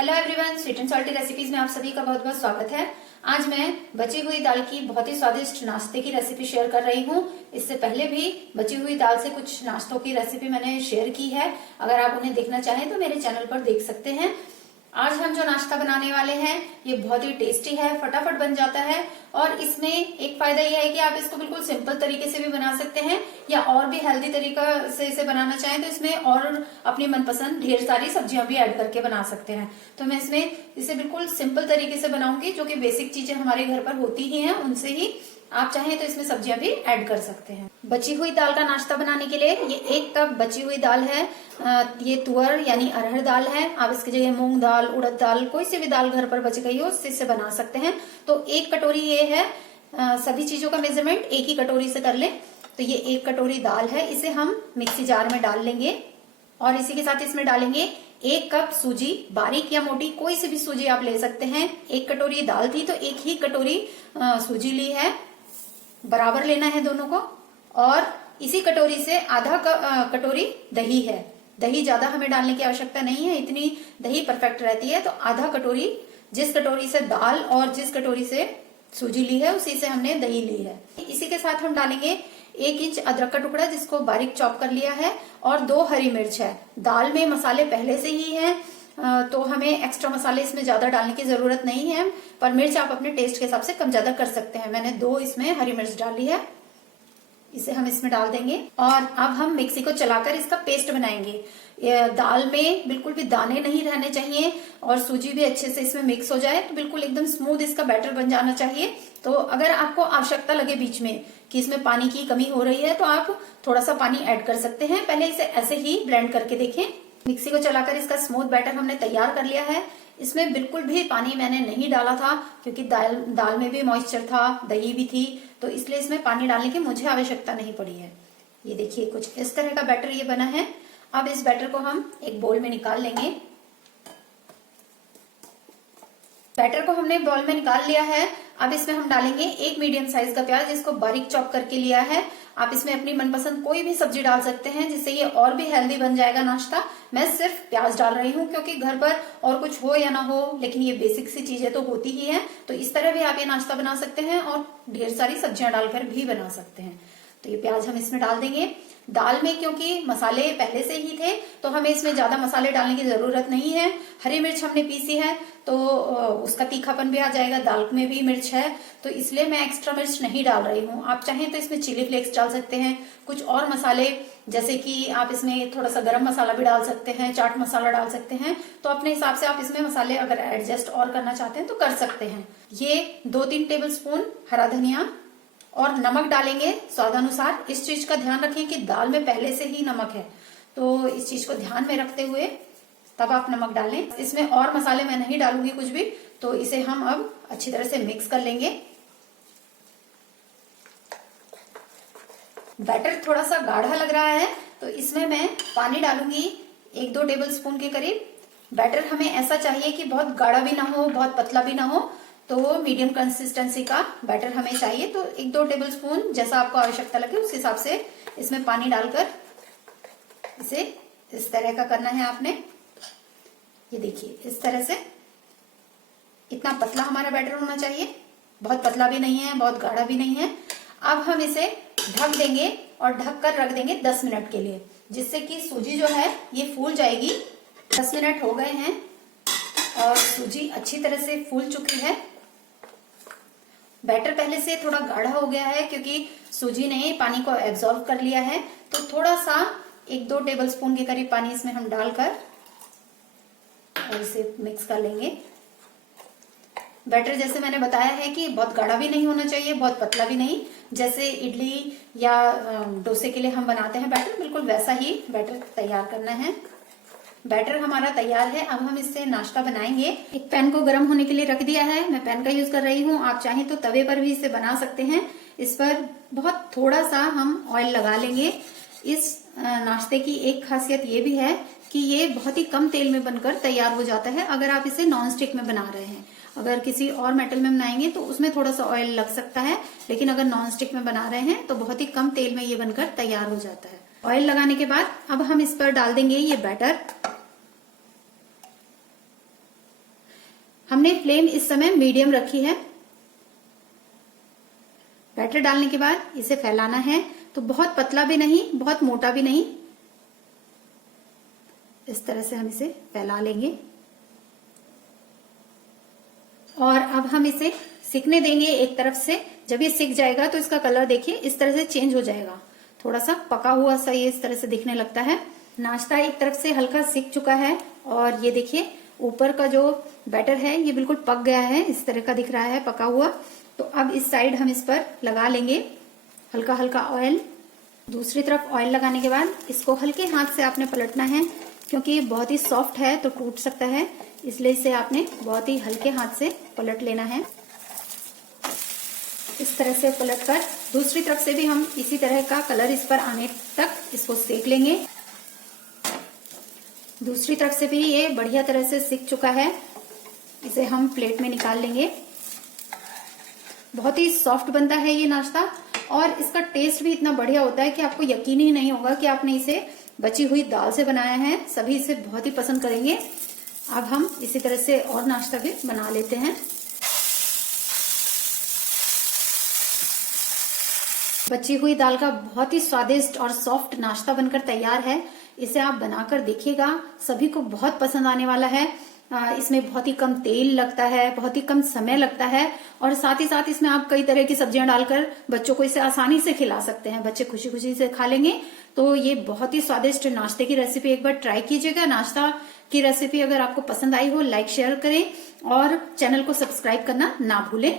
Hello everyone, sweet and salty recipes में आप सभी का बहुत बहुत स्वागत है। आज मैं बची हुई दाल की बहुत ही स्वादिष्ट नाश्ते की रेसिपी शेयर कर रही हूँ। इससे पहले भी बची हुई दाल से कुछ नाश्तों की रेसिपी मैंने शेयर की है। अगर आप उन्हें देखना चाहें तो मेरे चैनल पर देख सकते हैं। आज हम जो नाश्ता बनाने वाले हैं ये बहुत ही टेस्टी है, फटाफट बन जाता है और इसमें एक फायदा यह है कि आप इसको बिल्कुल सिंपल तरीके से भी बना सकते हैं या और भी हेल्दी तरीका से इसे बनाना चाहें तो इसमें और अपनी मनपसंद ढेर सारी सब्जियां भी ऐड करके बना सकते हैं। तो मैं इसमें इसे बिल्कुल सिंपल तरीके से बनाऊंगी, जो कि बेसिक चीजें हमारे घर पर होती ही हैं उनसे ही आप चाहें तो इसमें सब्जियां भी ऐड कर सकते हैं। बची हुई दाल का नाश्ता बनाने के लिए ये 1 कप बची हुई दाल है। ये तुअर यानी अरहर दाल है। आप इसकी जगह मूंग दाल, उड़द दाल, कोई सी भी दाल घर पर बच गई हो उससे इसे बना सकते हैं। तो 1 कटोरी ये है। सभी चीजों का मेजरमेंट एक ही कटोरी से कर लें। तो ये 1 कटोरी दाल है, इसे हम मिक्सी जार में डाल लेंगे और इसी के साथ इसमें डालेंगे 1 कप सूजी, बारीक या मोटी कोई सी भी सूजी आप ले सकते हैं। 1 कटोरी दाल थी तो 1 ही कटोरी सूजी ली है, बराबर लेना है दोनों को। और इसी कटोरी से आधा कटोरी दही है। दही ज्यादा हमें डालने की आवश्यकता नहीं है, इतनी दही परफेक्ट रहती है। तो आधा कटोरी, जिस कटोरी से दाल और जिस कटोरी से सूजी ली है उसी से हमने दही ली है। इसी के साथ हम डालेंगे 1 इंच अदरक का टुकड़ा जिसको बारीक चॉप कर लिया है और 2 हरी मिर्च है। दाल में मसाले पहले से ही हैं तो हमें एक्स्ट्रा मसाले इसमें ज्यादा डालने की जरूरत नहीं है, पर मिर्च आप अपने टेस्ट के हिसाब से कम ज्यादा कर सकते हैं। मैंने 2 इसमें हरी मिर्च डाली है, इसे हम इसमें डाल देंगे और अब हम मिक्सी को चलाकर इसका पेस्ट बनाएंगे। दाल में बिल्कुल भी दाने नहीं रहने चाहिए और सूजी भी अच्छे से इसमें मिक्स हो जाए, तो बिल्कुल एकदम स्मूथ इसका बैटर बन जाना चाहिए। तो अगर आपको आवश्यकता लगे बीच में कि इसमें पानी की कमी हो रही है तो आप थोड़ा सा पानी ऐड कर सकते हैं। पहले इसे ऐसे ही ब्लेंड करके देखें। मिक्सी को चलाकर इसका स्मूथ बैटर हमने तैयार कर लिया है। इसमें बिल्कुल भी पानी मैंने नहीं डाला था क्योंकि दाल में भी मॉइस्चर था, दही भी थी, तो इसलिए इसमें पानी डालने की मुझे आवश्यकता नहीं पड़ी है। ये देखिए कुछ इस तरह का बैटर ये बना है। अब इस बैटर को हम एक बोल में निकाल लेंगे। बैटर को हमने बॉल में निकाल लिया है। अब इसमें हम डालेंगे 1 मीडियम साइज का प्याज, जिसको बारीक चॉप करके लिया है। आप इसमें अपनी मनपसंद कोई भी सब्जी डाल सकते हैं जिससे ये और भी हेल्दी बन जाएगा नाश्ता। मैं सिर्फ प्याज डाल रही हूँ क्योंकि घर पर और कुछ हो या ना हो, लेकिन ये बेसिक सी चीजें तो होती ही हैं। तो इस तरह भी आप ये नाश्ता बना सकते हैं और ढेर सारी सब्जियां डालकर भी बना सकते हैं। तो ये प्याज हम इसमें डाल देंगे। दाल में क्योंकि मसाले पहले से ही थे तो हमें इसमें ज्यादा मसाले डालने की जरूरत नहीं है। हरी मिर्च हमने पीसी है तो उसका तीखापन भी आ जाएगा, दाल में भी मिर्च है तो इसलिए मैं एक्स्ट्रा मिर्च नहीं डाल रही हूँ। आप चाहें तो इसमें चिली फ्लेक्स डाल सकते हैं, कुछ और मसाले जैसे कि आप इसमें थोड़ा सा गरम मसाला भी डाल सकते हैं, चाट मसाला डाल सकते हैं। तो अपने हिसाब से आप इसमें मसाले अगर एडजस्ट और करना चाहते हैं तो कर सकते हैं। ये 2-3 टेबल स्पून हरा धनिया और नमक डालेंगे स्वादानुसार। इस चीज का ध्यान रखें कि दाल में पहले से ही नमक है, तो इस चीज को ध्यान में रखते हुए तब आप नमक डालें। इसमें और मसाले मैं नहीं डालूंगी कुछ भी। तो इसे हम अब अच्छी तरह से मिक्स कर लेंगे। बैटर थोड़ा सा गाढ़ा लग रहा है तो इसमें मैं पानी डालूंगी 1-2 टेबल स्पून के करीब। बैटर हमें ऐसा चाहिए कि बहुत गाढ़ा भी ना हो, बहुत पतला भी ना हो, तो मीडियम कंसिस्टेंसी का बैटर हमें चाहिए। तो 1-2 टेबल स्पून जैसा आपको आवश्यकता लगे उस हिसाब से इसमें पानी डालकर इसे इस तरह का करना है आपने। ये देखिए इस तरह से इतना पतला हमारा बैटर होना चाहिए, बहुत पतला भी नहीं है, बहुत गाढ़ा भी नहीं है। अब हम इसे ढक देंगे और ढक कर रख देंगे 10 मिनट के लिए, जिससे कि सूजी जो है ये फूल जाएगी। 10 मिनट हो गए हैं और सूजी अच्छी तरह से फूल चुकी है। बैटर पहले से थोड़ा गाढ़ा हो गया है क्योंकि सूजी ने पानी को एब्जॉर्ब कर लिया है। तो थोड़ा सा 1-2 टेबल स्पून के करीब पानी इसमें हम डालकर और इसे मिक्स कर लेंगे। बैटर जैसे मैंने बताया है कि बहुत गाढ़ा भी नहीं होना चाहिए, बहुत पतला भी नहीं। जैसे इडली या डोसे के लिए हम बनाते हैं बैटर, बिल्कुल वैसा ही बैटर तैयार करना है। बैटर हमारा तैयार है। अब हम इससे नाश्ता बनाएंगे। एक पैन को गर्म होने के लिए रख दिया है, मैं पैन का यूज कर रही हूँ। आप चाहें तो तवे पर भी इसे बना सकते हैं। इस पर बहुत थोड़ा सा हम ऑयल लगा लेंगे। इस नाश्ते की एक खासियत ये भी है कि ये बहुत ही कम तेल में बनकर तैयार हो जाता है अगर आप इसे नॉन स्टिक में बना रहे हैं। अगर किसी और मेटल में बनाएंगे तो उसमें थोड़ा सा ऑयल लग सकता है, लेकिन अगर नॉन स्टिक में बना रहे हैं तो बहुत ही कम तेल में ये बनकर तैयार हो जाता है। ऑयल लगाने के बाद अब हम इस पर डाल देंगे ये बैटर। हमने फ्लेम इस समय मीडियम रखी है। बैटर डालने के बाद इसे फैलाना है, तो बहुत पतला भी नहीं, बहुत मोटा भी नहीं, इस तरह से हम इसे फैला लेंगे। और अब हम इसे सिकने देंगे एक तरफ से। जब ये सिक जाएगा तो इसका कलर देखिए इस तरह से चेंज हो जाएगा, थोड़ा सा पका हुआ सा ये इस तरह से दिखने लगता है। नाश्ता एक तरफ से हल्का सिक चुका है और ये देखिए ऊपर का जो बैटर है ये बिल्कुल पक गया है, इस तरह का दिख रहा है पका हुआ। तो अब इस साइड हम इस पर लगा लेंगे हल्का हल्का ऑयल। दूसरी तरफ ऑयल लगाने के बाद इसको हल्के हाथ से आपने पलटना है, क्योंकि ये बहुत ही सॉफ्ट है तो टूट सकता है, इसलिए इसे आपने बहुत ही हल्के हाथ से पलट लेना है। इस तरह से पलटकर दूसरी तरफ से भी हम इसी तरह का कलर इस पर आने तक इसको सेक लेंगे। दूसरी तरफ से भी ये बढ़िया तरह से सिक चुका है, इसे हम प्लेट में निकाल लेंगे। बहुत ही सॉफ्ट बनता है ये नाश्ता और इसका टेस्ट भी इतना बढ़िया होता है कि आपको यकीन ही नहीं होगा कि आपने इसे बची हुई दाल से बनाया है। सभी इसे बहुत ही पसंद करेंगे। अब हम इसी तरह से और नाश्ता भी बना लेते हैं। बची हुई दाल का बहुत ही स्वादिष्ट और सॉफ्ट नाश्ता बनकर तैयार है। इसे आप बनाकर देखिएगा, सभी को बहुत पसंद आने वाला है। इसमें बहुत ही कम तेल लगता है, बहुत ही कम समय लगता है और साथ ही साथ इसमें आप कई तरह की सब्जियां डालकर बच्चों को इसे आसानी से खिला सकते हैं। बच्चे खुशी खुशी से खा लेंगे। तो ये बहुत ही स्वादिष्ट नाश्ते की रेसिपी एक बार ट्राई कीजिएगा। नाश्ता की रेसिपी अगर आपको पसंद आई हो लाइक शेयर करें और चैनल को सब्सक्राइब करना ना भूलें।